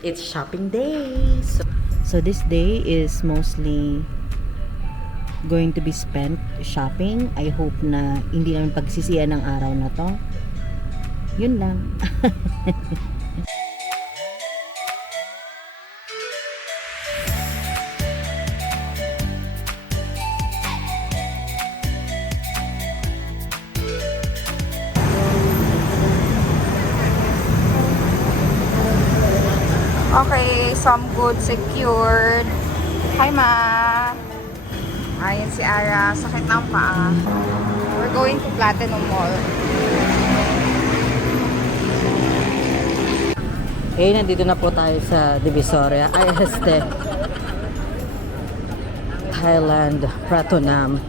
It's shopping day. So this day is mostly going to be spent shopping. I hope na hindi naman pagsisiyan ng araw na to. Yun lang. Okay, some goods secured. Hi, Ma. Ayan si Ara. Sakit ng paa. We're going to Platinum Mall. Okay, nandito na po tayo sa Divisoria. Ay, Thailand, Pratunam.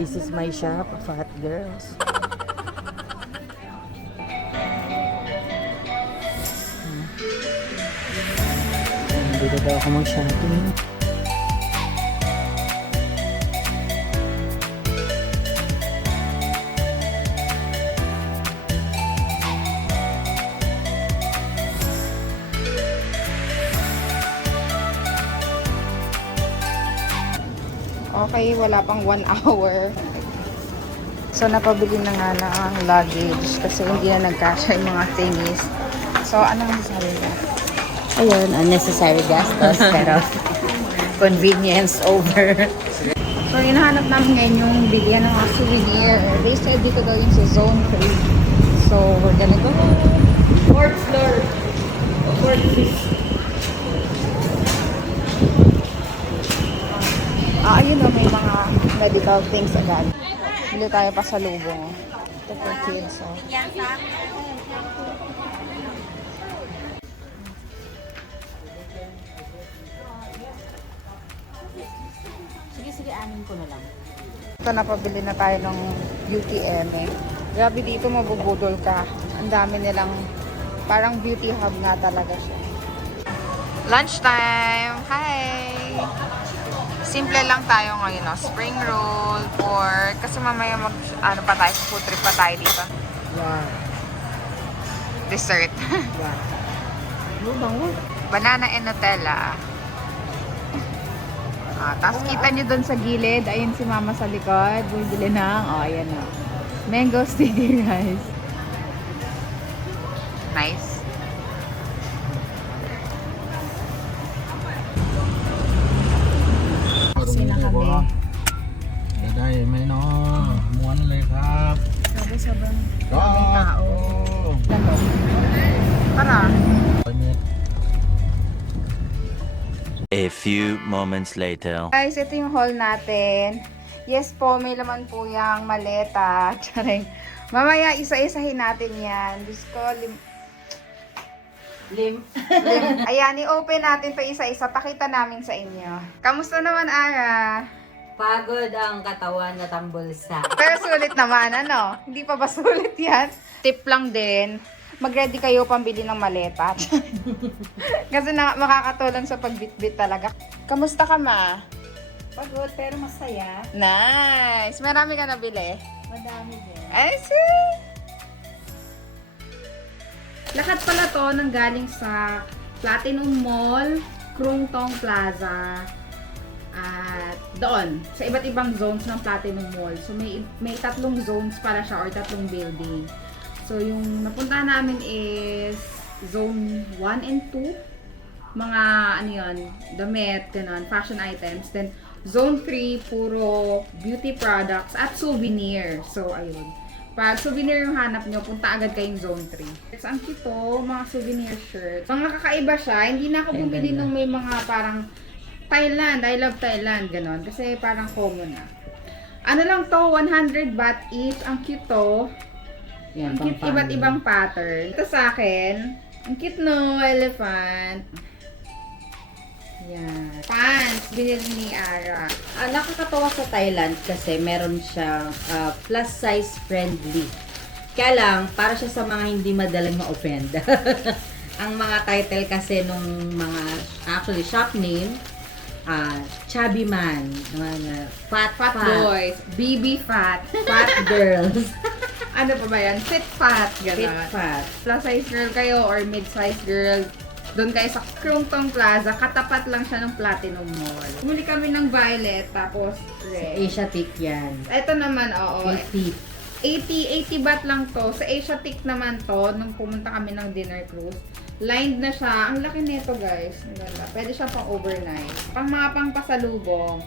This is my shop, Fat Girls. Dito daw ako mag-shopping. Okay, wala pang 1 hour. So, napabili na nga na ang luggage kasi hindi na nagkasya yung mga thingies. So, anong masasabi niya? Ayun, unnecessary gastos pero convenience over. So, hinahanap namin ngayon yung bilihan ng mga souvenir. They said dito daw yung sa Zone 3. So, we're gonna go. 4th floor. 4th, 5th. Ayun na, may mga medical things agad. Bili tayo pa sa lubong. Ito for kids. Oh. Sige, anin ko na lang. Ito, napabili na tayo ng UTM eh. Grabe dito, mabubudol ka. Ang dami nilang, parang beauty hub nga talaga siya. Lunchtime! Hi! Simple lang tayo ngayon, no? Spring roll, pork. Kasi mamaya ano pa tayo, food trip pa tayo dito. Wow. Dessert. Wow. Bango. Banana and Nutella. Tapos kita nyo dun sa gilid, ayun si mama sa likod. Bumibili ng, ayan na. Mango sticky rice. Nice. Kasi na kami. จะได้ไหมเนาะม้วนเลยครับ Sabi sobrang ก็ daming tao. Tara. A few moments later. Guys, ito yung haul natin. Yes po, may laman po yung maleta. Charing. Mamaya, isa-isahin natin yan. Diyos ko, Lim. Ayan, i-open natin pa isa-isa. Pakita namin sa inyo. Kamusta naman, Ara? Pagod ang katawan na tambulsa. Pero sulit naman, ano? Hindi pa ba sulit yan? Tip lang din, mag-ready kayo pambili ng maleta. Kasi makakatulong sa pagbitbit talaga. Kamusta ka, Ma? Pagod pero masaya. Nice! Marami ka nabili? Madami din. I see! Lahat pala to nang galing sa Platinum Mall, Krung Thong Plaza, at doon, sa iba't ibang zones ng Platinum Mall. So, may tatlong zones para siya or tatlong building. So, yung napunta namin is Zone 1 and 2. Mga, ano yun, damit, ganun, fashion items. Then, Zone 3, puro beauty products at souvenir. So, ayun. Pag souvenir yung hanap nyo, punta agad kayong Zone 3. It's ang cute to, mga souvenir shirt. Mga kakaiba siya, hindi na ako bumili nung may mga parang Thailand, I love Thailand, ganon. Kasi parang common na. Ano lang to, 100 baht each. Ang cute to. Yan, Ang cute, pang iba't family. ibang pattern. Ito sa akin, ang cute no, elephant. Yan. Pants, binili ni Ara. Nakakatawa sa Thailand kasi meron siyang plus size friendly. Kaya lang, para siya sa mga hindi madaling ma-offend. Ang mga title kasi nung mga actually shop name, Chubby Man, mga fat Boys, BB fat. fat girls, Ano pa ba yan? Fit fat. fit Gano'n. fat. Plus size girl kayo or mid size girl, doon kayo sa Krungtong Plaza, katapat lang siya ng Platinum Mall. Muli kami ng violet, tapos red. Asiatic yan. Ito naman, oo. 50. 80 baht lang to. Sa Asiatic naman to, nung pumunta kami ng dinner cruise. Lined na siya. Ang laki nito, guys. Ang ganda. Pwede siya pang overnight. Pang mga pang pasalubong.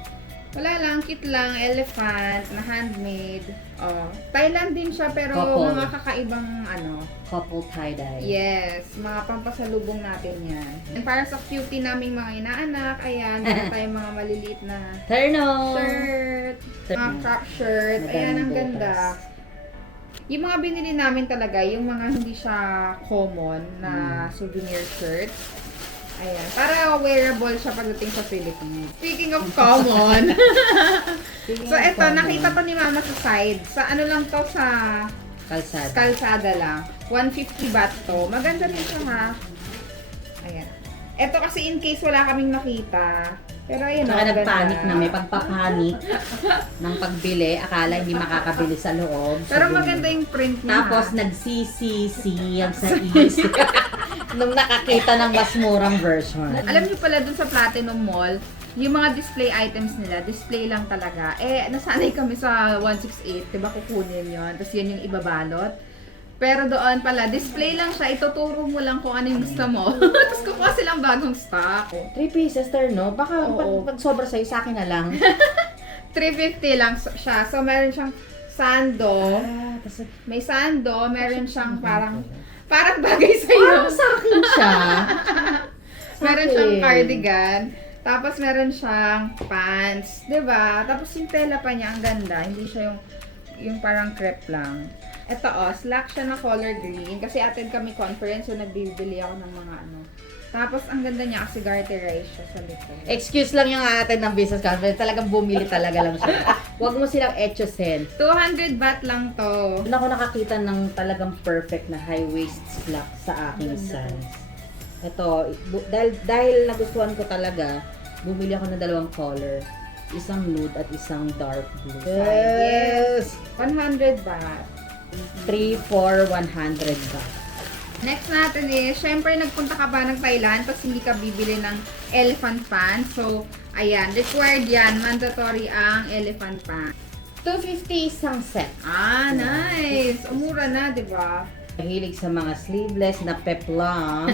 Wala lang, cute lang, elephant, na handmade. Oh, Thailand din siya, pero Couple. mga kakaibang ano. Couple tie-dye. Yes, mga pampasalubong natin yan. And para sa cutie naming mga inaanak, ayan, meron tayong mga maliliit na Terno! shirt, mga crop shirt, ayan, ang ganda. Yung mga binili namin talaga, yung mga hindi siya common na souvenir shirts. Ayan, para wearable siya pagdating sa Philippines. Speaking of common, so eto, nakita to ni Mama sa side. Sa ano lang to, sa Kalsada. kalsada lang. 150 baht to. Maganda rin siya ha. Ayan. Eto kasi in case wala kaming nakita. Pero ayun, Saka maganda. nagpanik na, may pagpapanik ng pagbili. Akala hindi makakabili sa loob. Pero Sabi maganda niya. yung print niya. Tapos ha? nagsisisiyag sa isip. Nung nakakita ng mas murang version. Alam niyo pala dun sa Platinum Mall, yung mga display items nila, display lang talaga. Eh, nasanay kami sa 168, diba kukunin yon, tapos yun yung ibabalot. Pero doon pala, display lang siya, ituturo mo lang kung ano yung gusto mo. Tapos kukuha silang bagong stock. 3 pieces, no? Baka Oo. pag sobra sa'yo, sa akin na lang. 350 lang siya. So, meron siyang sando. Tapos, May sando, meron siyang parang bagay sa'yo. sa akin siya. Meron siyang cardigan. Tapos meron siyang pants, 'di ba? Tapos yung tela pa niya ang ganda, hindi siya yung parang crepe lang. Ito slack siya na color green kasi attend kami conference so nagbibili ako ng mga ano. Tapos ang ganda niya kasi garterized siya sa likod. Excuse lang yung atin ng business conference. Talagang bumili talaga lang siya. Huwag mo silang etchosen. 200 baht lang to. Doon ako nakakita ng talagang perfect na high-waist slack sa aking size. Ito, dahil nagustuhan ko talaga, bumili ako ng dalawang color. Isang nude at isang dark blue. Yes! 100 baht. 3 for 100 baht. Next natin is, syempre nagpunta ka ba ng Thailand tapos hindi ka bibili ng elephant pants. So, ayan, required yan. Mandatory ang elephant pants. 250 isang set. Ah, nice! Umura na, di ba? Mahilig sa mga sleeveless na peplang,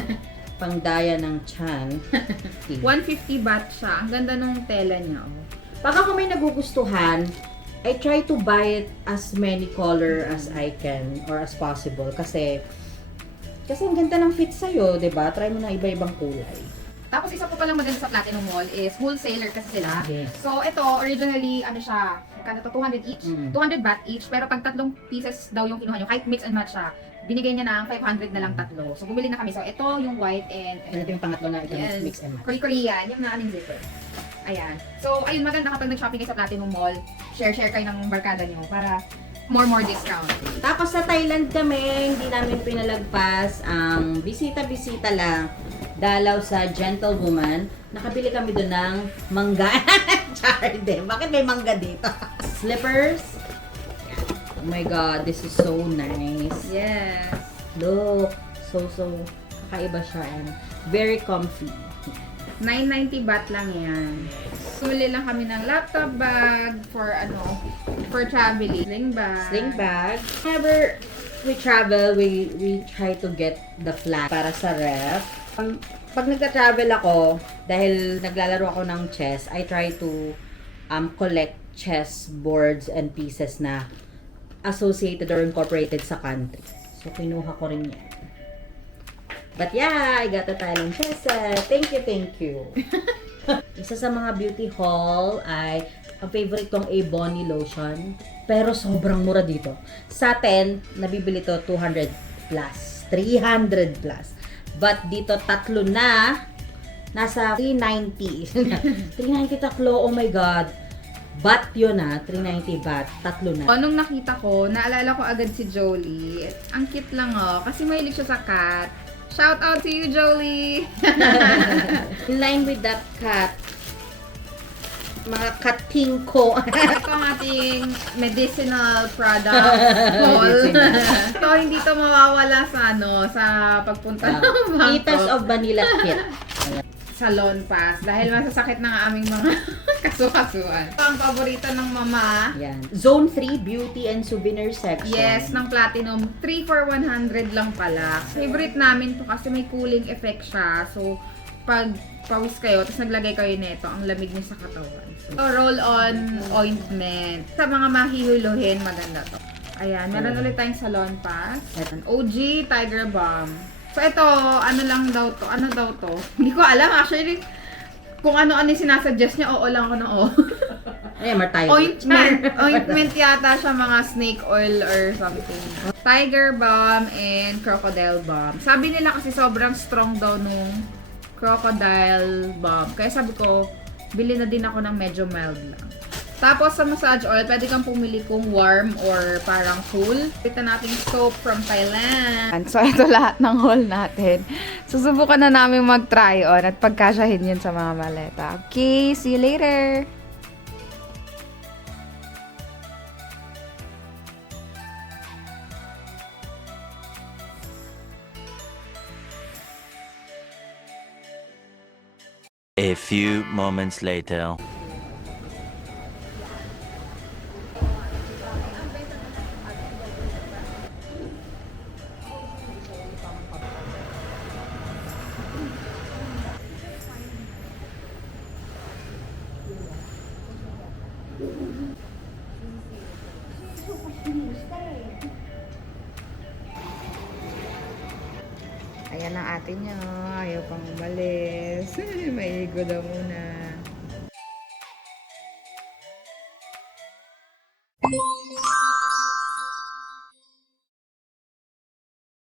pangdaya ng chan. 150 baht siya. Ang ganda nung tela niya, oh. Pag ako may nagugustuhan, I try to buy it as many color as I can or as possible kasi ang ganda ng fit sa'yo, 'di ba? Try mo na iba-ibang kulay. Tapos isa po palang maganda sa Platinum Mall is wholesaler kasi sila. Yes. So ito, originally, ano siya, magkano to? 200 each? 200 baht each, pero pag tatlong pieces daw yung kinuha nyo, kahit mix and match siya, binigay niya ng 500 na lang tatlo. So bumili na kami. So ito yung white and Ito yung pangatlo na ito Yes. mix and match. Korean, yung naaning zipper. Ayan. So, ayun, maganda kapag nag-shopping kayo sa Platinum Mall, share kayo ng barkada nyo para more discount. Tapos sa Thailand kami, hindi namin pinalagpas ang bisita-bisita lang. Dalaw sa Gentlewoman. Nakabili kami doon ng mangga. Charde. Bakit may mangga dito? Slippers. Oh my god, this is so nice. Yes. Look, so kakaiba siya and very comfy. 990 baht lang yan. Sumili lang kami ng laptop bag for traveling. Sling bag. Sling bag. Whenever we travel, we try to get the flat para sa ref. Pag nagta-travel ako, dahil naglalaro ako ng chess, I try to collect chess boards and pieces na associated or incorporated sa country. So, kinuha ko rin yan. But yeah, I got a Thailand chess set. Thank you. Isa sa mga beauty haul ay ang favorite kong A Bonnie lotion. pero sobrang mura dito. Sa atin, nabibili to 200 plus, 300 plus. But dito, tatlo na, nasa 390. 390 tatlo, oh my God. Bat yun 390 bat, tatlo na. Nung nakita ko, naalala ko agad si Jolie. Ang cute lang kasi mahilig siya sa cat. Shout out to you, Jolie! In line with that cat, mga kating ko. Ito ang ating medicinal product haul. So, hindi to mawawala sa sa pagpunta ng bangko. Liters of vanilla kit. Salon pass. Dahil masasakit na nga aming mga kasuhan. Ito ang paborito ng mama. Yan. Zone 3, beauty and souvenir section. Yes, ng Platinum. 3 for 100 lang pala. Favorite namin to kasi may cooling effect siya. So, pag pawis kayo, tapos naglagay kayo nito, ang lamig niya sa katawan. So, roll-on ointment. Sa mga mahihuluhin, maganda to. Ayan, meron ulit tayong salon pass. OG Tiger Balm. So, ito, ano lang daw to? Ano daw to? Hindi ko alam. Actually, kung ano-ano yung sinasuggest niya, oo lang ako na oo. Ay, martayo. Ointment yata siya, mga snake oil or something. Tiger Balm and Crocodile Balm. Sabi nila kasi sobrang strong daw nung Crocodile Balm. Kaya sabi ko, bili na din ako ng medyo mild lang. Tapos sa massage oil, pwede kang pumili kung warm or parang cool. Ito nating soap from Thailand. So ito lahat ng haul natin. Susubukan na namin mag-try on at pagkasyahin yun sa mga maleta. Okay, see you later! A few moments later. Ayan ang ate niya. Ayaw pang umalis. Maigo daw muna.